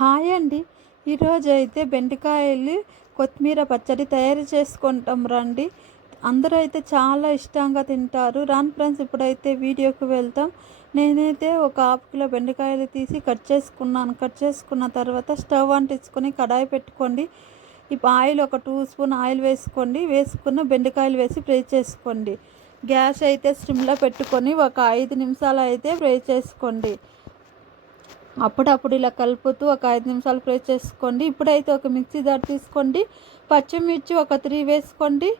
Hi అండి. ఈరోజైతే బెండకాయలు కొత్తిమీర పచ్చడి తయారు చేసుకుంటాం రండి. అందరూ అయితే చాలా ఇష్టంగా తింటారు. రాను ఫ్రెండ్స్, ఇప్పుడైతే వీడియోకి వెళ్తాం. నేనైతే ఒక హాఫ్ కిలో బెండకాయలు తీసి కట్ చేసుకున్నాను. కట్ చేసుకున్న తర్వాత స్టవ్ అంటించుకొని కడాయి పెట్టుకోండి. ఇప్పుడు ఆయిల్ ఒక 2 స్పూన్ ఆయిల్ వేసుకోండి. వేసుకున్న బెండకాయలు వేసి ఫ్రై చేసుకోండి. గ్యాస్ అయితే సిమ్లో పెట్టుకొని ఒక 5 నిమిషాలు అయితే ఫ్రై చేసుకోండి. అప్పుడప్పుడు ఇలా కలుపుతూ ఒక 5 నిమిషాలు ఫ్రై చేసుకోండి. ఇప్పుడైతే ఒక మిక్సీ జార్ తీసుకోండి. పచ్చిమిర్చి ఒక 3 వేసుకోండి.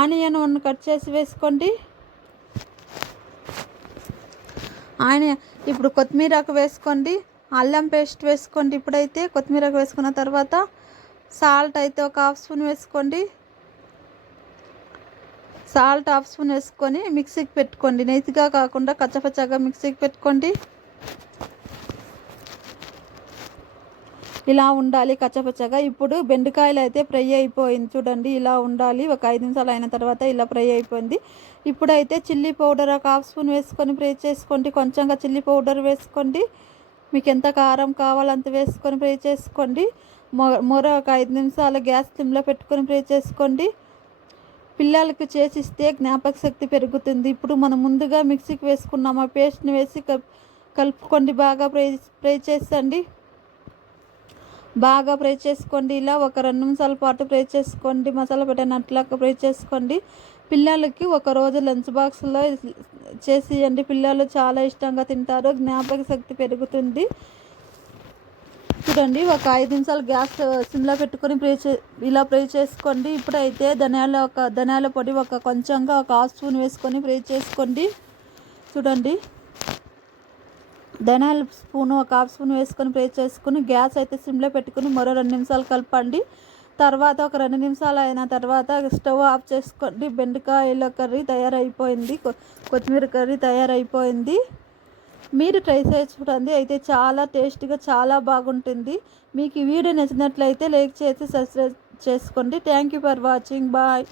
ఆనియన్ 1 కట్ చేసి వేసుకోండి. ఇప్పుడు కొత్తిమీరకు వేసుకోండి. అల్లం పేస్ట్ వేసుకోండి. ఇప్పుడైతే కొత్తిమీరకు వేసుకున్న తర్వాత సాల్ట్ అయితే ఒక హాఫ్ స్పూన్ వేసుకోండి. సాల్ట్ హాఫ్ స్పూన్ వేసుకొని మిక్సీకి పెట్టుకోండి. నెయ్యిగా కాకుండా కచ్చపచ్చగా మిక్సీకి పెట్టుకోండి. ఇలా ఉండాలి కచ్చపచ్చగా. ఇప్పుడు బెండకాయలు అయితే ఫ్రై అయిపోయింది చూడండి. ఇలా ఉండాలి. ఒక 5 నిమిషాలు అయిన తర్వాత ఇలా ఫ్రై అయిపోయింది. ఇప్పుడైతే చిల్లీ పౌడర్ ఒక హాఫ్ స్పూన్ వేసుకొని ఫ్రై చేసుకోండి. కొంచెంగా చిల్లీ పౌడర్ వేసుకోండి. మీకు ఎంత కారం కావాలో అంత వేసుకొని ఫ్రై చేసుకోండి. ఒక 5 నిమిషాలు గ్యాస్ సిమ్లో పెట్టుకొని ఫ్రై చేసుకోండి. పిల్లలకు చేసిస్తే జ్ఞాపక శక్తి పెరుగుతుంది. ఇప్పుడు మనం ముందుగా మిక్సీకి వేసుకున్నాం ఆ పేస్ట్ని వేసి కలుపుకోండి. బాగా ఫ్రై చేసండి. బాగా ఫ్రై చేసుకోండి. ఇలా ఒక 2 నిమిషాల పాటు ఫ్రై చేసుకోండి. మసాలా పెట్టినట్లాగా ఫ్రై చేసుకోండి. పిల్లలకి ఒక రోజు లంచ్ బాక్స్లో చేసి ఇవ్వండి. పిల్లలు చాలా ఇష్టంగా తింటారు. జ్ఞాపక శక్తి పెరుగుతుంది. చూడండి, ఒక 5 నిమిషాలు గ్యాస్ సిమ్లో పెట్టుకొని ఇలా ఫ్రై చేసుకోండి. ఇప్పుడైతే ధనియాల పొడి కొంచెంగా ఒక హాఫ్ స్పూన్ వేసుకొని ఫ్రై చేసుకోండి. చూడండి, ధనియాల స్పూను ఒక హాఫ్ స్పూన్ వేసుకొని ఫ్రై చేసుకుని గ్యాస్ అయితే సిమ్లో పెట్టుకుని మరో 2 నిమిషాలు కలపండి. తర్వాత ఒక 2 నిమిషాలు అయిన తర్వాత స్టవ్ ఆఫ్ చేసుకోండి. బెండకాయల కర్రీ తయారైపోయింది. కొత్తిమీర కర్రీ తయారైపోయింది. మీరు ట్రై చేసి చూడండి. అయితే చాలా టేస్టీగా చాలా బాగుంటుంది. మీకు ఈ వీడియో నచ్చినట్లయితే లైక్ చేసి సబ్స్క్రైబ్ చేసుకోండి. Thank you for watching. Bye.